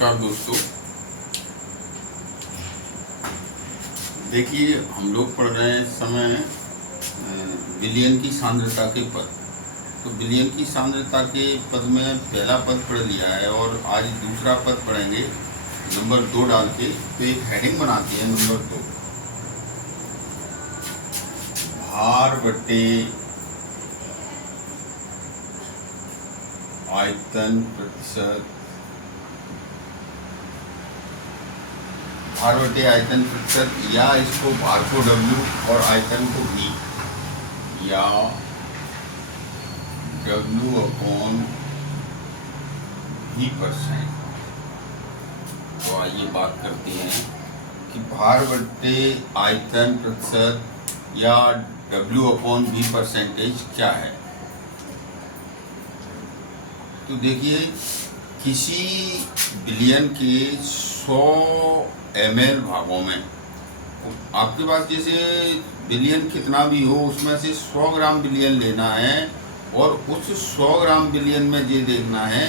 नमस्कार दोस्तों। देखिए, हम लोग पढ़ रहे हैं इस समय विलियन की सांद्रता के पद। तो विलियन की सांद्रता के पद में पहला पद पढ़ लिया है और आज दूसरा पद पढ़ेंगे नंबर 2 डाल के। तो एक हेडिंग बनाते हैं नंबर 2, भार बटे आयतन प्रतिशत। भार बटे आयतन प्रतिशत, या इसको भार को W और आयतन को V, या W/V%। तो आइए बात करते हैं कि भार बटे आयतन प्रतिशत या W/V% क्या है। तो देखिए, किसी विलियन के 100 ml भागों में आपके पास जैसे विलियन कितना भी हो उसमें से 100 ग्राम विलियन लेना है और उस 100 ग्राम विलियन में ये देखना है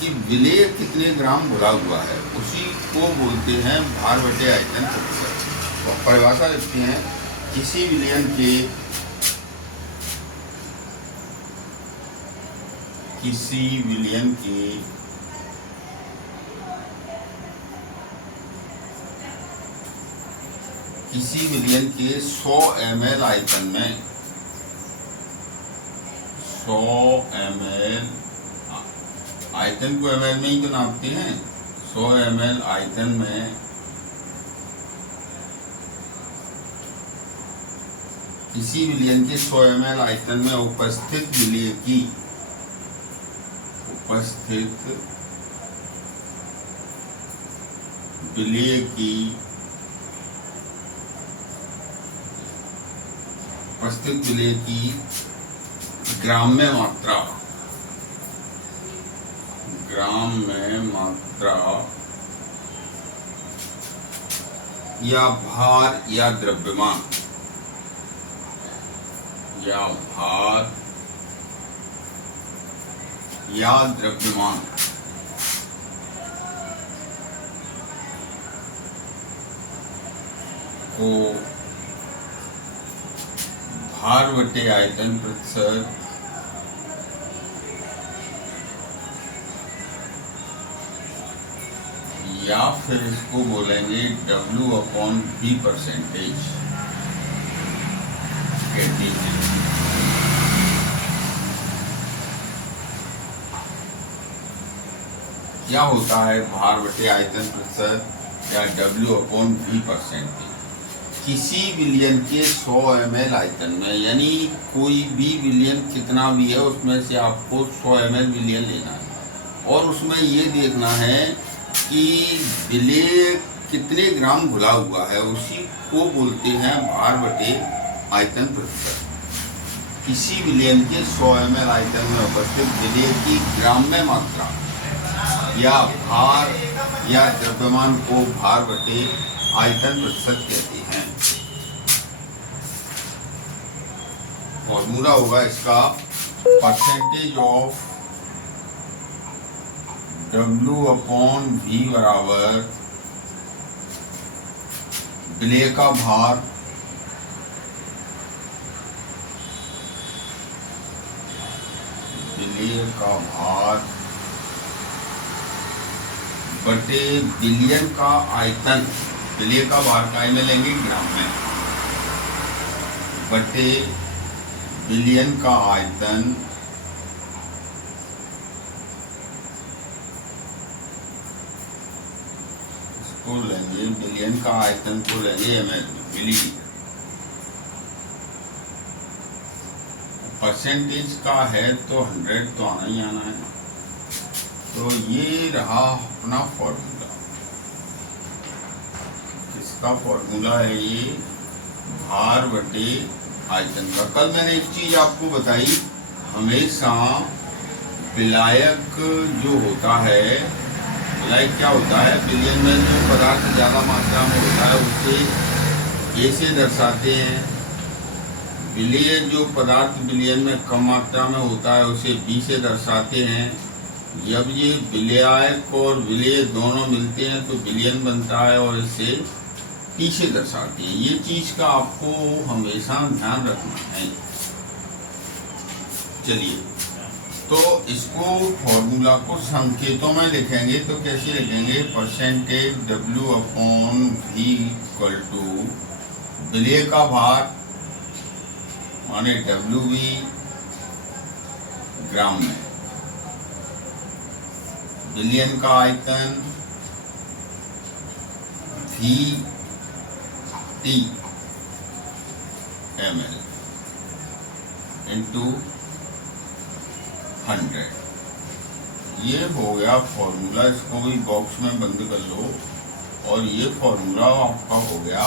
कि विलेय कितने ग्राम घुला हुआ है, उसी को बोलते हैं भार बटे आयतन प्रतिशत। तो परिभाषा लिखते हैं, किसी विलियन के किसी विलियन के 100 ml आयतन में 100 ml आयतन को ml में ही तो नापते हैं। 100 ml आयतन में किसी विलियन के 100 ml आयतन में उपस्थित विलेय की ग्राम में मात्रा या भार या द्रव्यमान को भार बटे आयतन प्रतिशत या फिर इसको बोलेंगे W/V% कहते हैं। क्या होता है भार बटे आयतन प्रतिशत या W/V%? किसी विलियन के 100 ml आयतन में, यानी कोई भी विलियन कितना भी है उसमें से आपको 100 ml विलियन लेना है और उसमें ये देखना है कि विलेय कितने ग्राम घुला हुआ है, उसी को बोलते हैं भार बटे आयतन प्रतिशत। किसी विलियन के 100 ml आयतन में उपस्थित विलेय की ग्राम में मात्रा या भार या द्रव्यमान को भार बटे आयतन प्रतिशत कहते हैं। फॉर्मूला होगा इसका, परसेंटेज ऑफ W/V बराबर विलेय का भार बटे विलियन का आयतन। विलेय का भार काय में लेंगे, ग्राम में, बटे विलियन का आयतन इसको लेंगे, विलियन का आयतन को लेंगे ml मिलीलीटर। परसेंटेज का है तो 100 तो आना ही आना है। तो ये रहा अपना फॉर्मूला। इसका फॉर्मूला है ये भार बटे आयतन का। कल मैंने एक चीज आपको बताई, हमेशा विलायक जो होता है, विलायक क्या होता है, विलियन में जो पदार्थ ज़्यादा मात्रा में होता है उसे ए से दर्शाते हैं। विलेय जो पदार्थ विलियन में कम मात्रा में होता है उसे बी से दर्शाते हैं। जब ये विलयक और विलेय दोनों मिलते हैं तो विलयन बनता है और इसे टी से दर्शाती है। ये चीज का आपको हमेशा ध्यान रखना है। चलिए, तो इसको फॉर्मूला को संकेतों में लिखेंगे तो कैसे लिखेंगे? Percentage W upon V equal to विलेय का भार माने WV ग्राम में, विलयन का आयतन VT ml इंटू 100। ये हो गया फॉर्मूला। इसको भी बॉक्स में बंद कर लो और ये फॉर्मूला आपका हो गया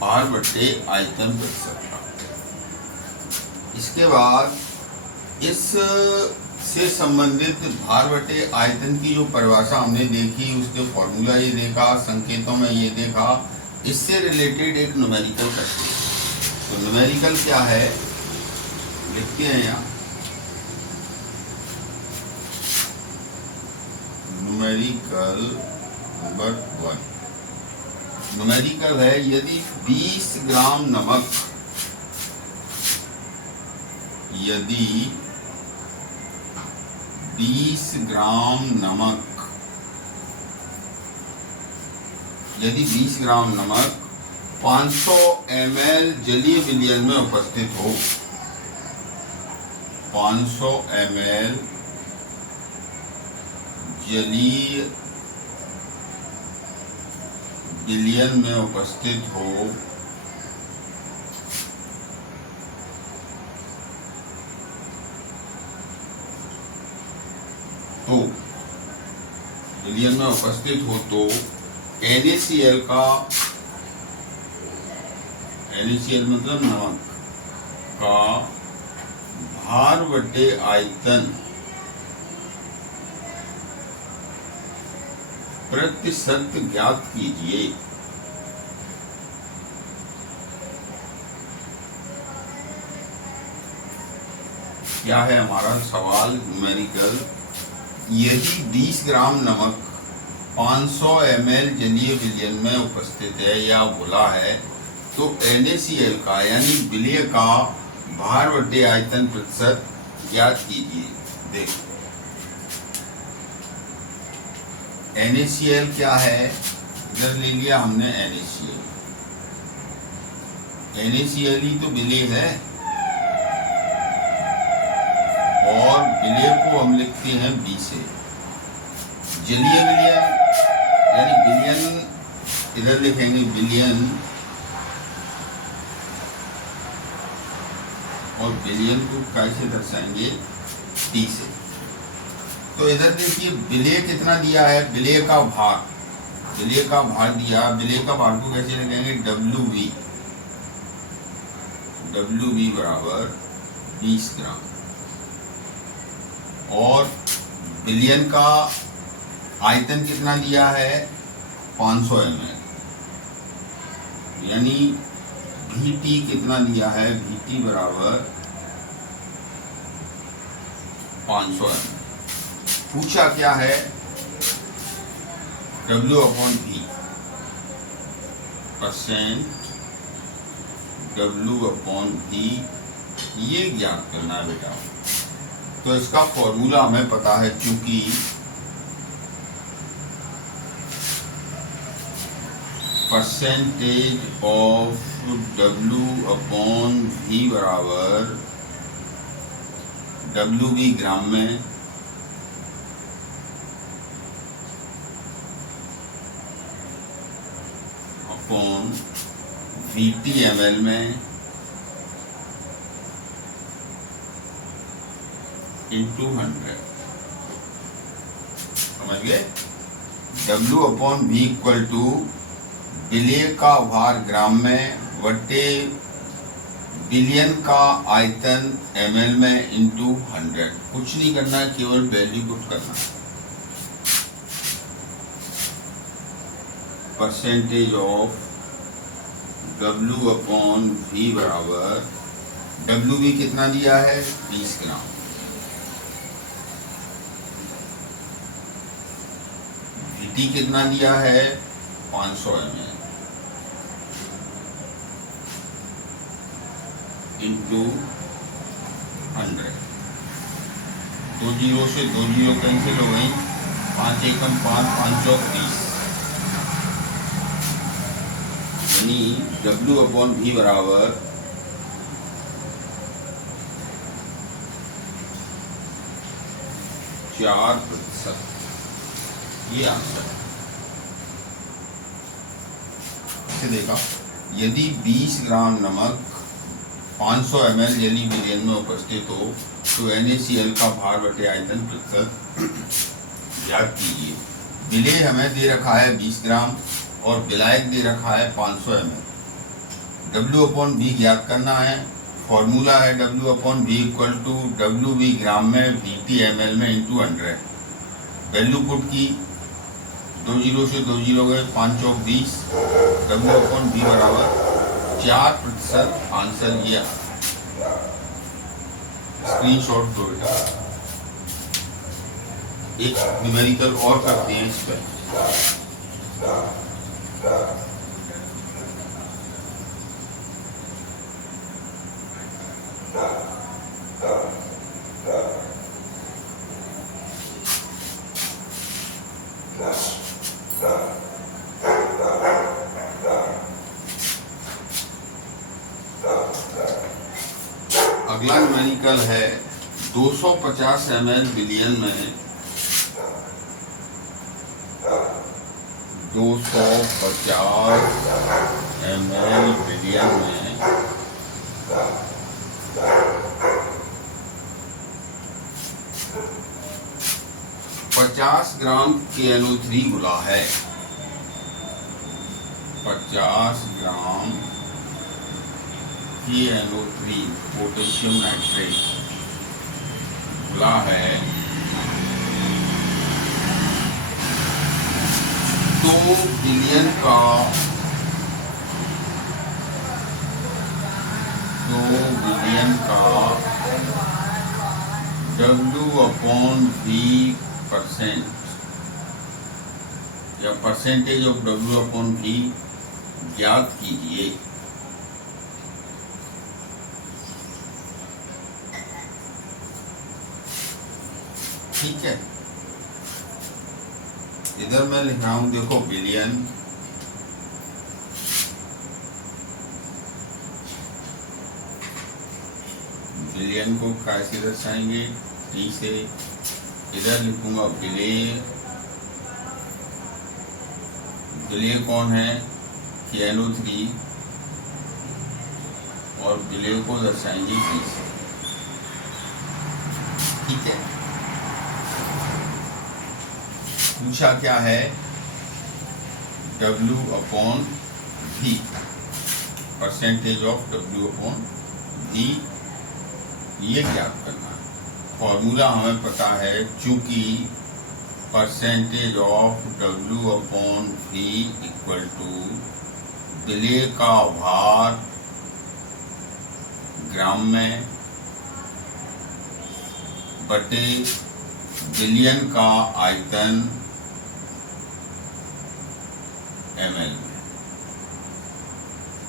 भार बट्टे आयतन प्रतिशत का। इसके बाद इस से संबंधित भार बटे आयतन की जो परिभाषा हमने देखी, उसके फॉर्मूला ये देखा, संकेतों में ये देखा, इससे रिलेटेड एक न्यूमेरिकल करते हैं। तो न्यूमेरिकल क्या है लिखते हैं यहाँ। न्यूमेरिकल नंबर 1 न्यूमेरिकल है, यदि 20 ग्राम नमक, यदि 20 ग्राम नमक, यदि 20 ग्राम नमक 500 ml जलीय विलयन में उपस्थित हो, 500 ml जलीय विलयन में उपस्थित हो, तो विलयन में उपस्थित हो तो NaCl का, NaCl मतलब नमक का भार बटे आयतन प्रतिशत ज्ञात कीजिए। क्या है हमारा सवाल न्यूमेरिकल? यदि 20 ग्राम नमक 500 ml जलीय विलयन में उपस्थित है या घुला है तो NaCl का यानी विलेय का भार बटे आयतन प्रतिशत ज्ञात कीजिए। देखो NaCl क्या है, इधर ले लिया हमने NaCl, NaCl ही तो विलेय है और विलेय को हम लिखते हैं B से। जलीय विलयन यानी विलयन, इधर लिखेंगे विलयन और विलयन को कैसे दर्शाएंगे? T से। तो इधर देखिए विलेय कितना दिया है, विलेय का भार, विलेय का भार दिया, विलेय का भार को कैसे लिखेंगे? WV, WV बराबर 20 ग्राम और विलयन का आयतन कितना दिया है? 500 ml, यानी VT कितना दिया है? VT बराबर 500 ml। पूछा क्या है? W upon V, percent W upon V, ये ज्ञात करना है बेटा। तो इसका फॉर्मूला हमें पता है, क्योंकि percentage of W upon V बराबर WV ग्राम में अपॉन VT ml में इंटू 100। समझ गए? W upon V equal to विलेय का भार ग्राम में बटे विलयन का आयतन ml में इंटू 100। कुछ नहीं करना है, केवल वैल्यू पुट करना है। Percentage of W upon V बराबर, WV कितना दिया है? 20 ग्राम VT कितना दिया है 500 ml इंटू 100। 2 जीरो से 2 जीरो कैंसिल हो गई, 5 एकम 5, 5 चौक 30, यानी W/V बराबर 4%। ये आंसर से देखा, यदि 20 ग्राम नमक 500 ml जली विलयन में उपस्थित हो तो NaCl का भार बटे आयतन प्रतिशत याद कीजिए। विलेय हमें दे रखा है 20 ग्राम और विलायक दे रखा है 500 ml। W/V ज्ञात करना है। फॉर्मूला है W/V equal to WV gram में VT ml में इंटू 100। वैल्यू पुट की, 2 जीरो से 2 जीरो गए, 5 चौक 20, W/V बराबर 4%। आंसर ये स्क्रीनशॉट दो बेटा। एक न्यूमेरिकल और करते हैं इस पर। अगला न्यूमेरिकल है 250 ml विलयन में 250 ml विलयन में 50 ग्राम KNO3 घुला है। 50 ग्राम KNO3 पोटेशियम नाइट्रेट घुला है, तो विलयन का W/V % या परसेंटेज ऑफ W/V ज्ञात कीजिए। ठीक है, इधर मैं लिख रहा हूं, देखो विलयन को कैसे दर्शाएंगे, T से। इधर लिखूंगा विलेय कौन है KNO3 और विलेय को दर्शाएंगे T से। ठीक है, पूछा क्या है W/V परसेंटेज ऑफ W/V ये ज्ञात करना है। फॉर्मूला हमें पता है, चूंकि percentage of W/V equal to विलेय का भार ग्राम में बटे विलयन का आयतन ml में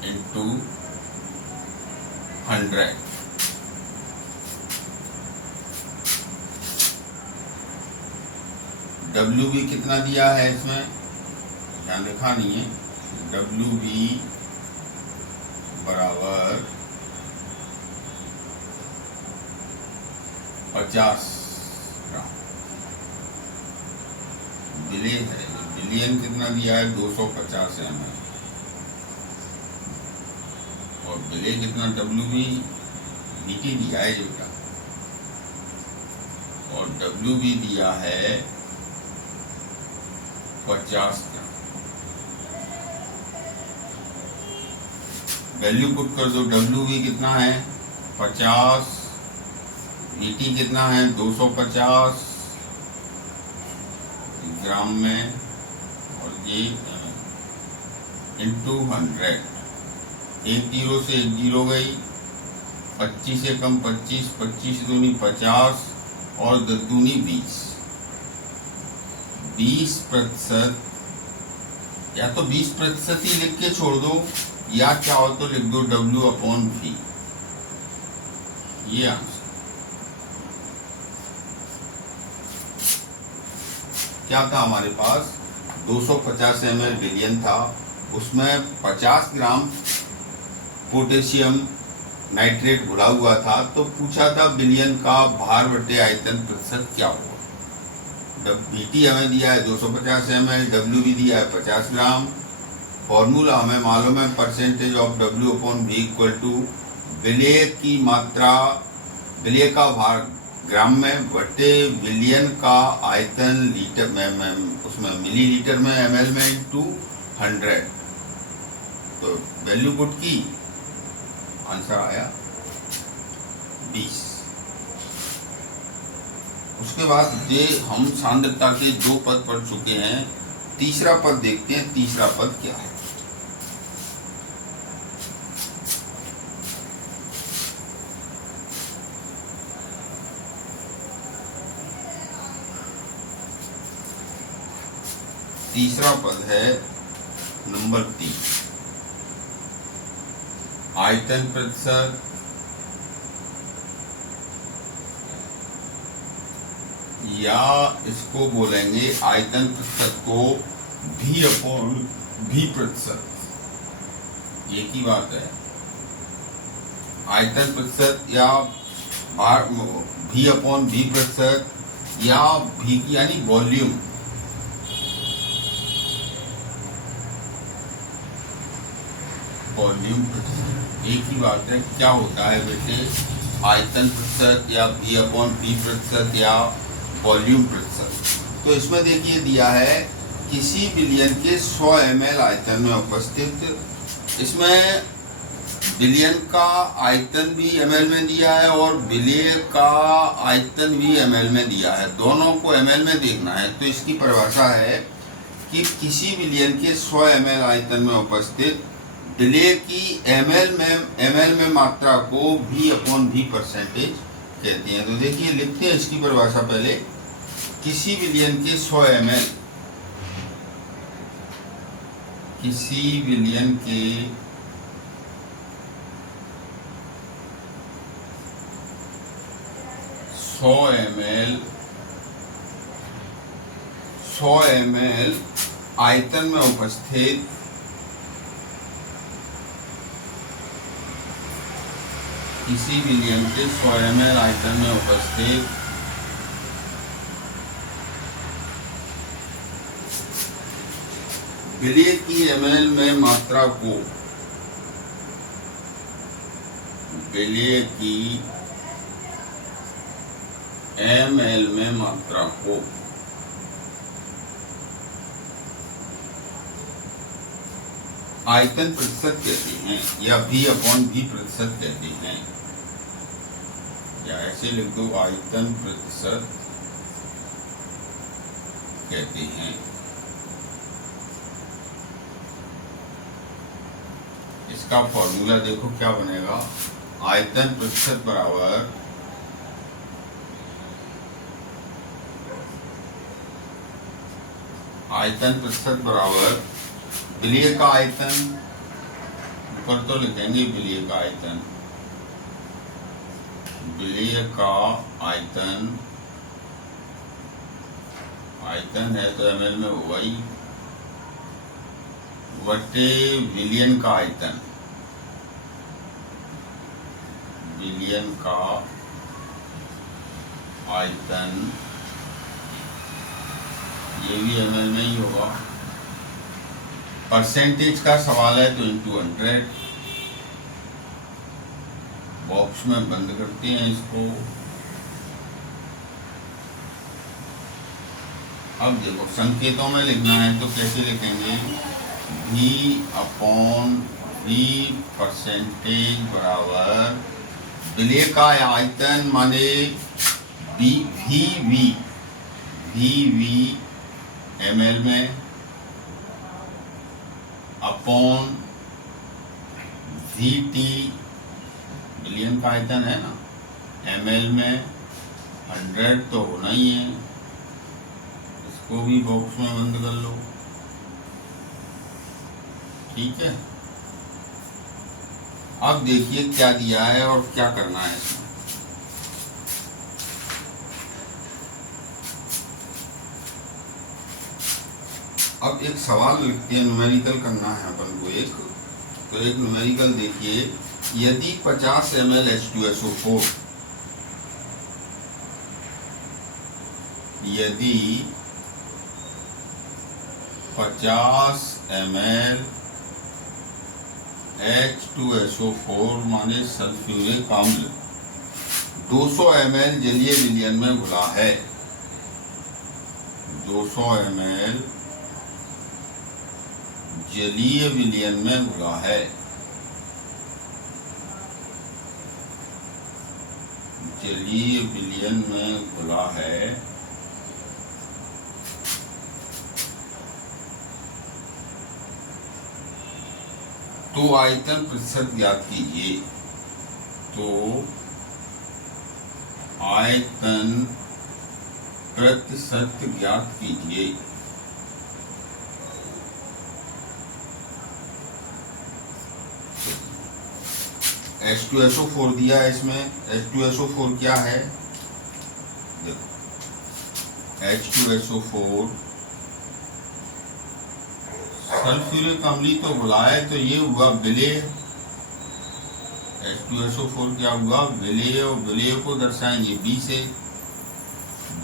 इंटू 100। WV कितना दिया है इसमें ध्यान लिखा नहीं है। WV बराबर 50 ग्राम। विलेय है, विलयन कितना दिया है 250 ml और विलेय कितना VT दिया है जो क्या, और WV दिया है 50 ग्राम। वैल्यू पुट कर दो, WV कितना है 50, VT कितना है 250 ग्राम में और ये इंटू 100। 1 जीरो से 1 जीरो गई, 25 से कम 25, 25 दूनी 50 और 10 दूनी 20। 20%, या तो 20% ही लिख के छोड़ दो, या क्या हो तो लिख दो W/V, ये आंसर। क्या था हमारे पास, 250 ml विलियन था, उसमें 50 ग्राम पोटेशियम नाइट्रेट घुला हुआ था, तो पूछा था विलियन का भार बटे आयतन प्रतिशत क्या हुआ। VT हमें दिया है 250 ml, W भी दिया है 50 ग्राम। फॉर्मूला हमें मालूम है percentage of W/V equal to विलेय की मात्रा, विलेय का भार ग्राम में बटे विलियन का आयतन लीटर में, उसमें मिलीलीटर में, ml में, इंटू 100। तो वैल्यू पुट की, आंसर आया 20। उसके बाद ये हम सांद्रता के 2 पद पढ़ चुके हैं, तीसरा पद देखते हैं। तीसरा पद क्या है? तीसरा पद है नंबर 3, आयतन प्रतिशत या इसको बोलेंगे आयतन प्रतिशत को V/V प्रतिशत, एक ही बात है। आयतन प्रतिशत या V/V प्रतिशत या V यानी वॉल्यूम, वॉल्यूम प्रतिशत, एक ही बात है। क्या होता है बेटे, आयतन प्रतिशत या V/V प्रतिशत या वॉल्यूम प्रतिशत। तो इसमें देखिए दिया है किसी विलियन के 100 ml आयतन में उपस्थित, इसमें विलियन का आयतन भी ml में दिया है और विलेय का आयतन भी ml में दिया है, दोनों को ml में देखना है। तो इसकी परिभाषा है कि किसी विलियन के 100 ml आयतन में उपस्थित विलेय की ml में मात्रा को V/V परसेंटेज कहते हैं। तो देखिए लिखते हैं इसकी परिभाषा पहले, किसी विलियन के 100 ml, किसी विलियन के 100 ml आयतन में उपस्थित किसी विलियन के 100 ml आयतन में उपस्थित विलेय की ml में मात्रा को, विलेय की ml में मात्रा को आयतन प्रतिशत कहते हैं या V/V प्रतिशत कहते हैं, या ऐसे लिख दो आयतन प्रतिशत कहते हैं। इसका फॉर्मूला देखो क्या बनेगा, आयतन प्रतिशत बराबर विलेय का आयतन, ऊपर तो लिखेंगे विलेय का आयतन, विलेय का आयतन, आयतन है तो ml में होगा ही, बटे विलियन का आयतन, विलियन का आयतन, ये भी ml में ही होगा। परसेंटेज का सवाल है तो इंटू 100, बॉक्स में बंद करते हैं इसको। अब देखो संकेतों में लिखना है तो कैसे लिखेंगे, V/V परसेंटेज बराबर विलेय का आयतन माने VV ml में अपॉन VT, विलियन का आयतन है ना, ml में 100 तो होना ही है, इसको भी बॉक्स में बंद कर लो। ठीक है, अब देखिए क्या दिया है और क्या करना है इसमें। अब एक सवाल लिखते हैं, न्यूमेरिकल करना है अपन को एक। तो एक न्यूमेरिकल देखिए, यदि 50 ml H2SO4, यदि 50 ml H2SO4 माने सल्फ्यूरिक अम्ल 200 ml जलीय विलयन में घुला है, 200 ml जलीय विलयन में घुला है, जलीय विलयन में घुला है, तो आयतन प्रतिशत ज्ञात कीजिए। तो आयतन प्रतिशत ज्ञात कीजिए। H2SO4 दिया है इसमें। H2SO4 क्या है, देखो H2SO4 सल्फ्यूरिक अम्ली तो बुलाए, तो ये हुआ विलेय। H2SO4 क्या हुआ, विलेय, और विलेय को दर्शाएंगे B से।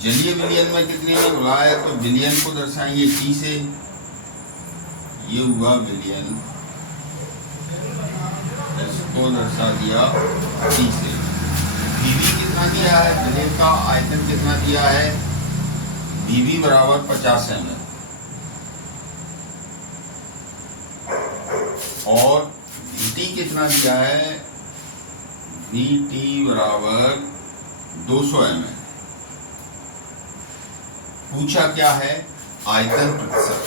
जलीय विलयन में कितने में बुलाया, तो विलयन को दर्शाएंगे T से। ये हुआ विलयन, इसको दर्शा दिया T से। Bv कितना दिया है, विलय का आयतन कितना दिया है, Bv बराबर 50 ml, और Vt कितना दिया है, Vt बराबर 200 ml। पूछा क्या है, आयतन प्रतिशत।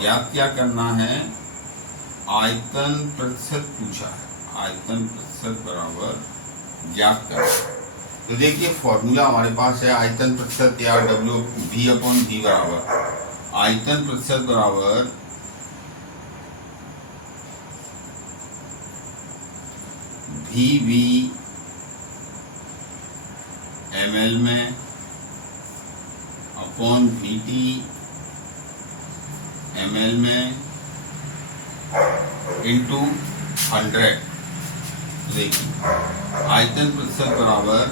ज्ञात क्या करना है, आयतन प्रतिशत पूछा है, आयतन प्रतिशत बराबर ज्ञात करना। तो देखिए फॉर्मूला हमारे पास है, आयतन प्रतिशत या W/V बराबर आयतन प्रतिशत बराबर VV ml में अपॉन VT ml में इंटू 100। देखिए आयतन प्रतिशत बराबर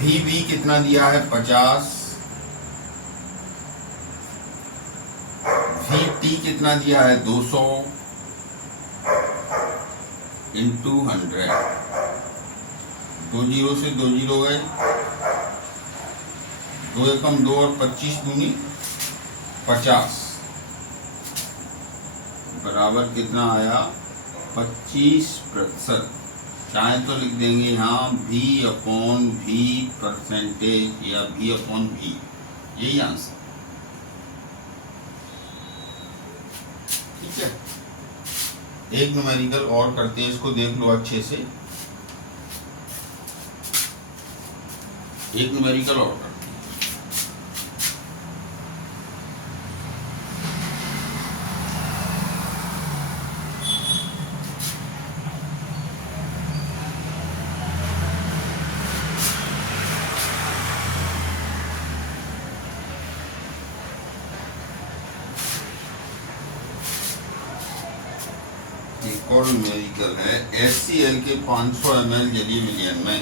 VV कितना दिया है 50, VT कितना दिया है 200 इंटू 100। 2 जीरो से 2 जीरो गए, 2 एकम 2 और 25 दूनी 50 बराबर कितना आया 25%। चाहे तो लिख देंगे यहाँ V/V परसेंटेज या V/V, यही आंसर। ठीक है, एक न्यूमेरिकल और करते हैं, इसको देख लो अच्छे से। एक न्यूमेरिकल और करते हैं। एक और न्यूमेरिकल है, HCl के 500 ml जलीय विलयन में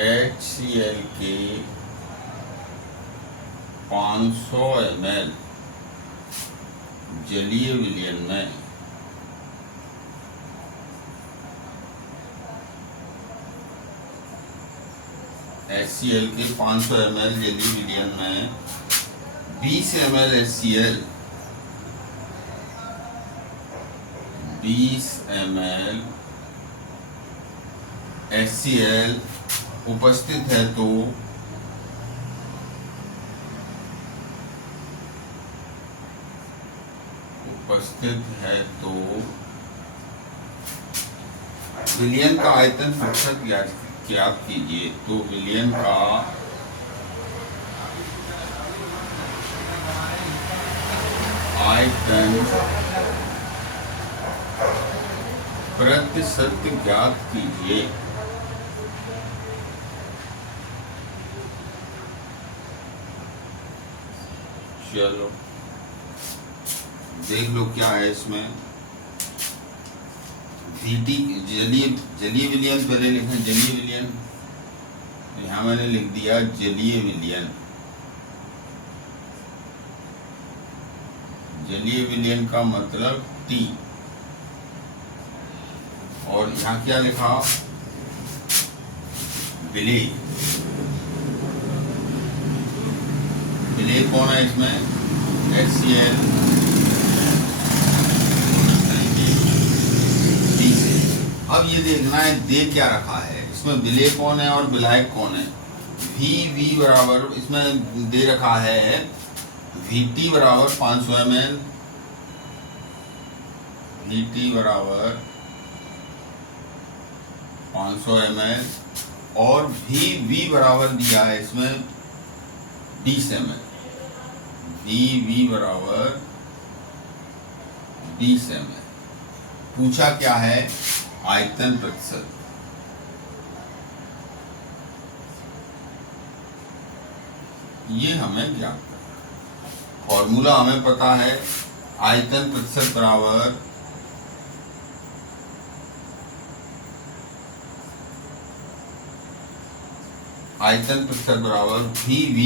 HCl के 500 ml जलीय विलयन में HCl के 500 ml जलीय विलयन में 20 ml HCl, 20 ml HCl उपस्थित है, तो विलयन का आयतन प्रतिशत ज्ञात कीजिए। तो विलयन का आयतन प्रतिशत ज्ञात कीजिए। चलो देख लो क्या है इसमें। VT जलीय विलयन पहले लिखें, जलीय विलयन, यहां मैंने लिख दिया जलीय विलयन। जलीय विलयन का मतलब T, और यहाँ क्या लिखा, विलेय। विलेय कौन है इसमें, HCl अब ये देखना है दे क्या रखा है इसमें, विलेय कौन है और विलायक कौन है। V बराबर इसमें दे रखा है VT बराबर 500 ml, VT बराबर 500 ml, और V बराबर दिया है इसमें 20 ml। V बराबर 20 ml। पूछा क्या है, आयतन प्रतिशत। ये हमें ज्ञात करना। फॉर्मूला हमें पता है, आयतन प्रतिशत बराबर VV,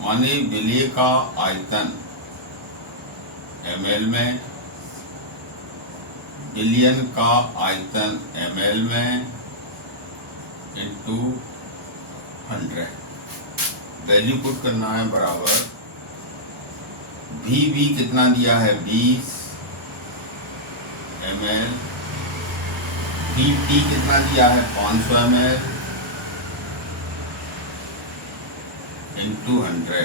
माने विलेय का आयतन ml में, विलयन का आयतन ml में, इंटू 100। वैल्यू पुट करना है बराबर VV कितना दिया है 20 ml, VT कितना दिया है 500 ml, इंटू 100।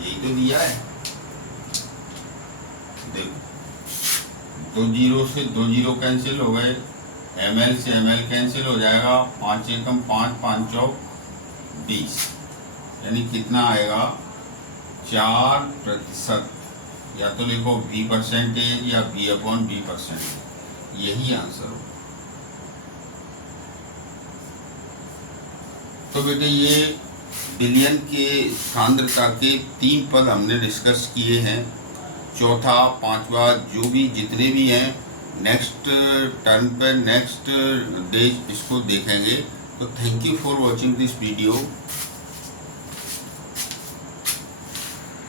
यही तो दिया है। देखो 2 जीरो से 2 जीरो कैंसिल हो गए, ml से ml कैंसिल हो जाएगा, 5 एकम 5, 5 चौक 20, यानी कितना आएगा 4%। या तो लिखो V% या V/V%, यही आंसर हो। तो बेटे ये विलयन के सांद्रता के 3 पद हमने डिस्कस किए हैं। चौथा, पांचवा, जो भी जितने भी हैं नेक्स्ट टर्म पे, नेक्स्ट डे इसको देखेंगे। तो thank you for watching this video.